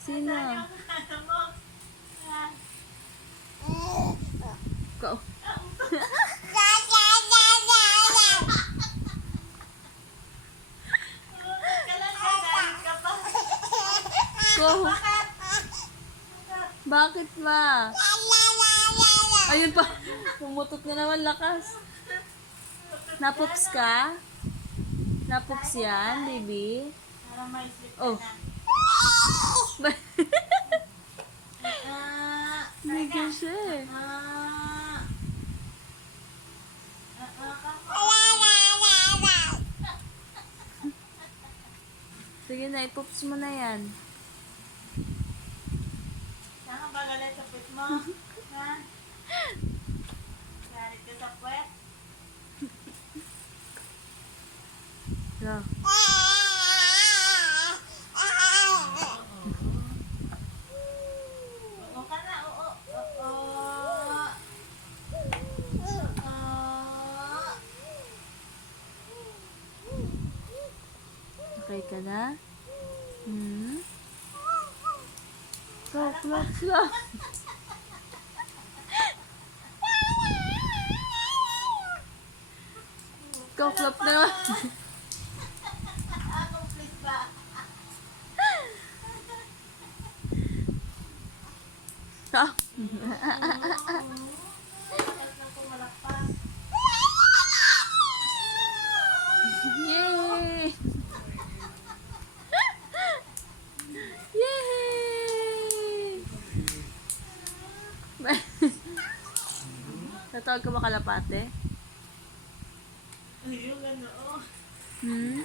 Sino? Ikaw. Ko. Bakit ba? Ayun pa. Pumutok na naman lakas. Napups ka? Napups yan, baby? Oh. Hindi kasi. Sige na, ipups mo na yan. Saan ba galit sa pit mo? Ha? Galit ka sa puwet? No. Oo ka na, oo. Oo. Okay ka na? Go, clap, clap. Go, clap na naman. Complete ba? Ah. Lakas na pumalakpas. Yay! Yay! Natawag ka ba kalapate? Ayun, ano. Hmm?